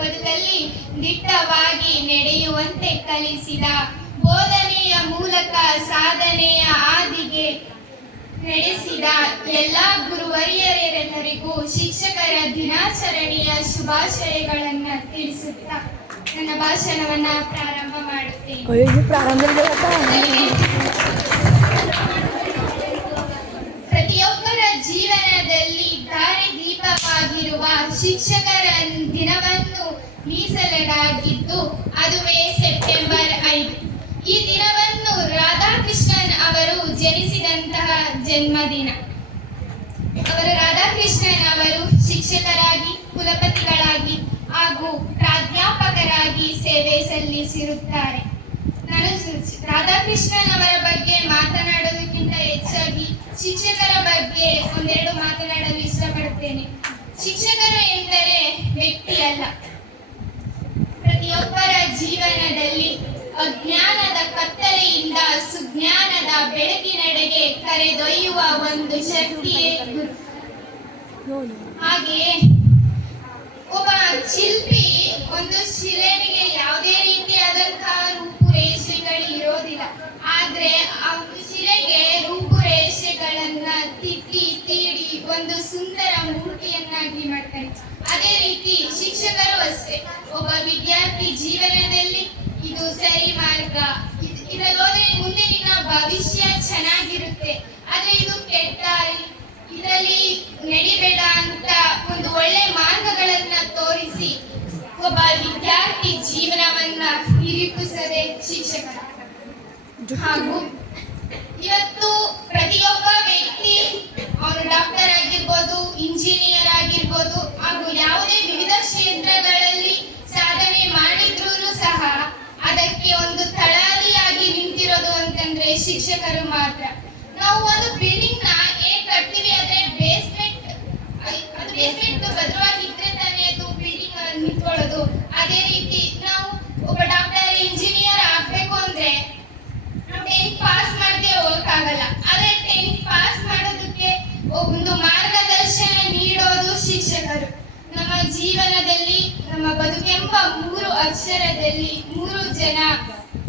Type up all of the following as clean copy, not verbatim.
ಬದುಕಲ್ಲಿ ದಿಟ್ಟವಾಗಿ ನಡೆಯುವಂತೆ ಕಲಿಸಿದ. ಬೋಧನೆಯ ಮೂಲಕ ಸಾಧನೆಯ ಹಾದಿಗೆ ನಡೆಸಿದ ಎಲ್ಲ ಗುರುವರಿಯರೆಲ್ಲರಿಗೂ ಶಿಕ್ಷಕರ ದಿನಾಚರಣೆಯ ಶುಭಾಶಯಗಳನ್ನು ತಿಳಿಸುತ್ತಾ ನನ್ನ ಭಾಷಣವನ್ನ ಪ್ರಾರಂಭ ಮಾಡುತ್ತೇನೆ. ಪ್ರತಿಯೊಬ್ಬರ ಜೀವನದಲ್ಲಿ ದಾರಿದೀಪವಾಗಿರುವ ಶಿಕ್ಷಕರ ದಿನವನ್ನು ಮೀಸಲಿಡಲಾಗಿದ್ದು ಅದುವೇ ಸೆಪ್ಟೆಂಬರ್ 5. ಈ ದಿನವನ್ನು ರಾಧಾಕೃಷ್ಣನ್ ಅವರು ಜನಿಸಿದಂತಹ ಜನ್ಮದಿನ. ರಾಧಾಕೃಷ್ಣನ್ ಅವರು ಶಿಕ್ಷಕರಾಗಿ, ಕುಲಪತಿಗಳಾಗಿ ಹಾಗೂ ಪ್ರಾಧ್ಯಾಪಕರಾಗಿ ಸೇವೆ ಸಲ್ಲಿಸಿರುತ್ತಾರೆ. ನಾನು ರಾಧಾಕೃಷ್ಣನ್ ಅವರ ಬಗ್ಗೆ ಮಾತನಾಡೋದಕ್ಕಿಂತ ಹೆಚ್ಚಾಗಿ ಶಿಕ್ಷಕರ ಬಗ್ಗೆ ಒಂದೆರಡು ಮಾತನಾಡಲು ಇಷ್ಟಪಡುತ್ತೇನೆ. ಶಿಕ್ಷಕರು ಎಂದರೆ ವ್ಯಕ್ತಿ ಅಲ್ಲ, ಪ್ರತಿಯೊಬ್ಬರ ಜೀವನದಲ್ಲಿ ಅಜ್ಞಾನದ ಕತ್ತಲೆಯಿಂದ ಸುಜ್ಞಾನದ ಬೆಳಕಿನೆಡೆಗೆ ಕರೆದೊಯ್ಯುವ ಒಂದು ಶಕ್ತಿಯೇ ಗುರು. ಹಾಗೆಯೇ ಒಬ್ಬ ಶಿಲ್ಪಿ ಒಂದು ಶಿಲೆಗೆ ಯಾವುದೇ ರೀತಿಯಾದಂತಹ ರೂಪುರೇಷೆಗಳು ಇರೋದಿಲ್ಲ, ಆದ್ರೆ ಆ ಶಿಲೆಗೆ ರೂಪುರೇಷೆಗಳನ್ನ ತಿದ್ದಿ ತೀಡಿ ಒಂದು ಸುಂದರ ಮೂರ್ತಿಯನ್ನಾಗಿ ಮಾಡ್ತಾರೆ. ಅದೇ ರೀತಿ ಶಿಕ್ಷಕರು ಅಷ್ಟೇ. ಒಬ್ಬ ವಿದ್ಯಾರ್ಥಿ ಜೀವನದಲ್ಲಿ ಇದು ಸರಿ ಮಾರ್ಗ, ಇದರಲ್ಲೋದ್ರೆ ಮುಂದೆ ನಿನ್ನ ಭವಿಷ್ಯ ಚೆನ್ನಾಗಿರುತ್ತೆ, ಆದ್ರೆ ಇದು ಕೆಟ್ಟ, ಇದರಲ್ಲಿ ನಡಿಬೇಡ ಅಂತ ಒಂದು ಒಳ್ಳೆ ಮಾರ್ಗಗಳನ್ನ ತೋರಿಸಿ ಒಬ್ಬ ವಿದ್ಯಾರ್ಥಿ ಜೀವನವನ್ನ ನಿರೂಪಿಸದೆ ಶಿಕ್ಷಕ. ಹಾಗೂ ಇವತ್ತು ಪ್ರತಿಯೊಬ್ಬ ವ್ಯಕ್ತಿ ಅವನು ಡಾಕ್ಟರ್ ಆಗಿರ್ಬೋದು, ಇಂಜಿನಿಯರ್ ಆಗಿರ್ಬೋದು, ಹಾಗೂ ಯಾವುದೇ ವಿವಿಧ ಕ್ಷೇತ್ರಗಳಲ್ಲಿ ಸಾಧನೆ ಮಾಡಿದ್ರೂ ಸಹ ಅದಕ್ಕೆ ಒಂದು ತಳಹದಿಯಾಗಿ ನಿಂತಿರೋದು ಅಂತಂದ್ರೆ ಶಿಕ್ಷಕರು ಮಾತ್ರ. ನಾವು ಒಂದು ಬಿಲ್ಡಿಂಗ್ ನ ಹೇಗೆ ಕಟ್ತೀವಿ ಅಂದ್ರೆ ಬೇಸ್ಮೆಂಟ್ ಭದ್ರವಾಗಿದ್ರೆ ತಾನೇ ಅದು ಬಿಲ್ಡಿಂಗ್ ನಿಂತ್ಕೊಳ್ಳೋದು. ಅದೇ ರೀತಿ ನಾವು ಒಬ್ಬ ಡಾಕ್ಟರ್, ಇಂಜಿನಿಯರ್ ಆಗ್ಬೇಕು ಅಂದ್ರೆ ನಾವು 10th ಪಾಸ್ ಮಾಡದೆ ಹೋಗಕ್ಕಾಗಲ್ಲ. ಆದ್ರೆ 10th ಪಾಸ್ ಮಾಡೋದಕ್ಕೆ ಒಂದು ಮಾರ್ಗದರ್ಶನ ನೀಡೋದು ಶಿಕ್ಷಕರು. ನಮ್ಮ ಜೀವನದಲ್ಲಿ, ನಮ್ಮ ಬದುಕೆಂಬ 3 ಅಕ್ಷರದಲ್ಲಿ 3 ಜನ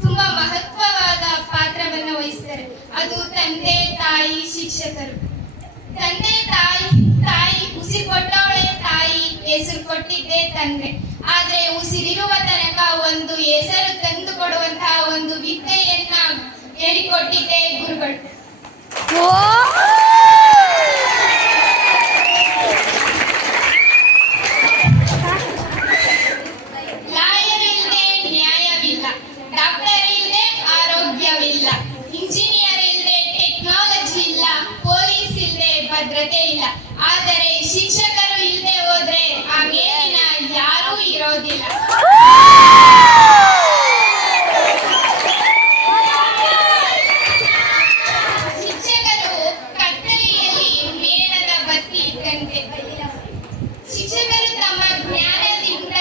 ತುಂಬಾ ಮಹತ್ವವಾದ ಪಾತ್ರವನ್ನು ವಹಿಸ್ತಾರೆ. ಅದು ತಂದೆ, ತಾಯಿ, ಶಿಕ್ಷಕರು. ತಂದೆ ತಾಯಿ ಉಸಿರು ಕೊಟ್ಟವಳೆ ತಾಯಿ, ಹೆಸರು ಕೊಟ್ಟಿದ್ದೆ ತಂದೆ. ಆದ್ರೆ ಉಸಿರಿರುವ ತನಕ ಒಂದು ಹೆಸರು ತಂದು ಕೊಡುವಂತಹ ಒಂದು ವಿದ್ಯೆಯನ್ನ ಹೇಳಿಕೊಟ್ಟಿದ್ದೆ ಗುರುಗಳು. ಲಾಯರ್ ಇಲ್ಲದೆ ನ್ಯಾಯವಿಲ್ಲ, ಡಾಕ್ಟರ್ ಇಲ್ಲದೆ ಆರೋಗ್ಯವಿಲ್ಲ, ಇಂಜಿನಿಯರ್ ಇಲ್ಲದೆ ಟೆಕ್ನಾಲಜಿ ಇಲ್ಲ, ಪೊಲೀಸ್ ಇಲ್ಲದೆ ಭದ್ರತೆ ಇಲ್ಲ. ಆದರೆ ಶಿಕ್ಷಕರು ಇಲ್ಲದೆ ಹೋದ್ರೆ ಆ ಮೇಲಿನ ಯಾರೂ ಇರೋದಿಲ್ಲ. ಶಿಕ್ಷಕರು ಕತ್ತಲೆಯಲ್ಲಿ ಮೇಣದ ಬತ್ತಿ ಇದ್ದಂತೆ. ಶಿಕ್ಷಕರು ತಮ್ಮ ಜ್ಞಾನದಿಂದ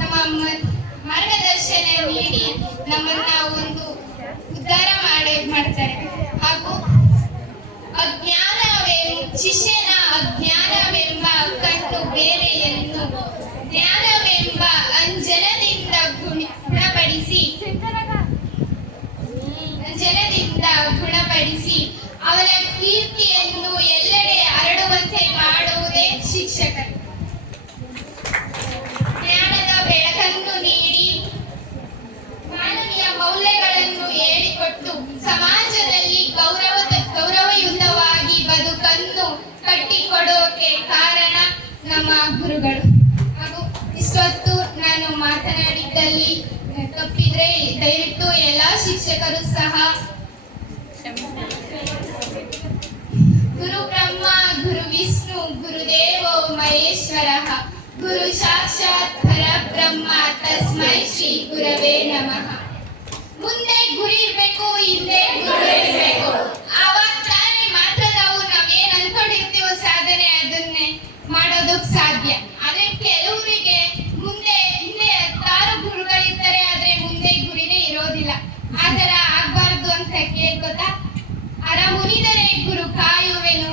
ನಮ್ಮ ಮಾರ್ಗದರ್ಶನ ನೀಡಿ ನಮ್ಮನ್ನ ಒಂದು ಉದ್ಧಾರ ಮಾಡ್ತಾರೆ. ಹಾಗೂ ಶಿಷ್ಯನ ಅಜ್ಞಾನವೆಂಬ ಕಟ್ಟು ಬೇರೆಯನ್ನು ಜ್ಞಾನವೆಂಬ ಅಂಜನದಿಂದ ಗುಣಪಡಿಸಿ ಅವನ ಕೀರ್ತಿಯನ್ನು ಎಲ್ಲೆಡೆ ಹರಡುವಂತೆ ಮಾಡುವುದೇ ಶಿಕ್ಷಕರು. ಜ್ಞಾನದ ಬೆಳಕನ್ನು ನೀಡಿ ಮಾನವೀಯ ಮೌಲ್ಯಗಳನ್ನು ಹೇಳಿಕೊಟ್ಟು ಸಮಾಜದಲ್ಲಿ ಗೌರವಯುತವಾಗಿ ಬದುಕನ್ನು ಕಟ್ಟಿಕೊಡೋಕೆ ಕಾರಣ ನಮ್ಮ ಗುರುಗಳು. ಹಾಗೂ ಇಷ್ಟೊತ್ತು ನಾನು ಮಾತನಾಡಿದ್ದಲ್ಲಿ ತಪ್ಪಿದ್ರೆ ದಯವಿಟ್ಟು ಎಲ್ಲ ಶಿಕ್ಷಕರು ಸಹ ಗುರು ಬ್ರಹ್ಮ ಗುರು ವಿಷ್ಣು ಗುರುದೇವೋ ಮಹೇಶ್ವರಃ ಗುರು ಸಾಕ್ಷಾತ್ ಪರಬ್ರಹ್ಮ ತಸ್ಮೈ ಶ್ರೀ ಗುರವೇ ನಮಃ. ಮುಂದೆ ಗುರಿ ಇರ್ಬೇಕು, ಹಿಂದೆ ಗುರು ಇರ್ಬೇಕು. ಆವಾಗ ತಾನೇ ಮಾತ್ರ ನಾವೇನ್ ಅನ್ಕೊಂಡಿರ್ತೀವೋ ಸಾಧನೆ ಅದನ್ನೇ ಮಾಡೋದಕ್ ಸಾಧ್ಯ. ಆದ್ರೆ ಕೆಲವರಿಗೆ ಹಿಂದೆ 6 ಗುರುಗಳಿರ್ತಾರೆ, ಆದ್ರೆ ಮುಂದೆ ಗುರಿನೇ ಇರೋದಿಲ್ಲ. ಆತರ ಆಗ್ಬಾರ್ದು ಅಂತ ಕೇಳ್ಕೊತಾ ಮುನಿದರೆ ಗುರು ಕಾಯುವೆನು.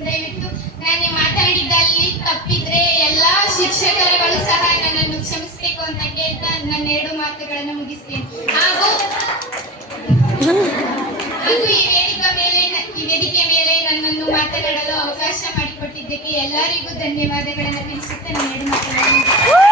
ದಯವಿಟ್ಟು ನಾನು ಮಾತಾಡಿದ್ದಲ್ಲಿ ತಪ್ಪಿದ್ರೆ ಎಲ್ಲಾ ಶಿಕ್ಷಕರುಗಳು ಅಂತ ಕೇಳ್ತಾ ನನ್ನ 2 ಮಾತುಗಳನ್ನು ಮುಗಿಸ್ತೇನೆ. ಹಾಗೂ ಈ ವೇದಿಕೆ ಮೇಲೆ ನನ್ನನ್ನು ಮಾತನಾಡಲು ಅವಕಾಶ ಮಾಡಿಕೊಟ್ಟಿದ್ದಕ್ಕೆ ಎಲ್ಲರಿಗೂ ಧನ್ಯವಾದಗಳನ್ನು ತಿಳಿಸುತ್ತಾ ನನ್ನ 2 ಮಾತುಗಳನ್ನು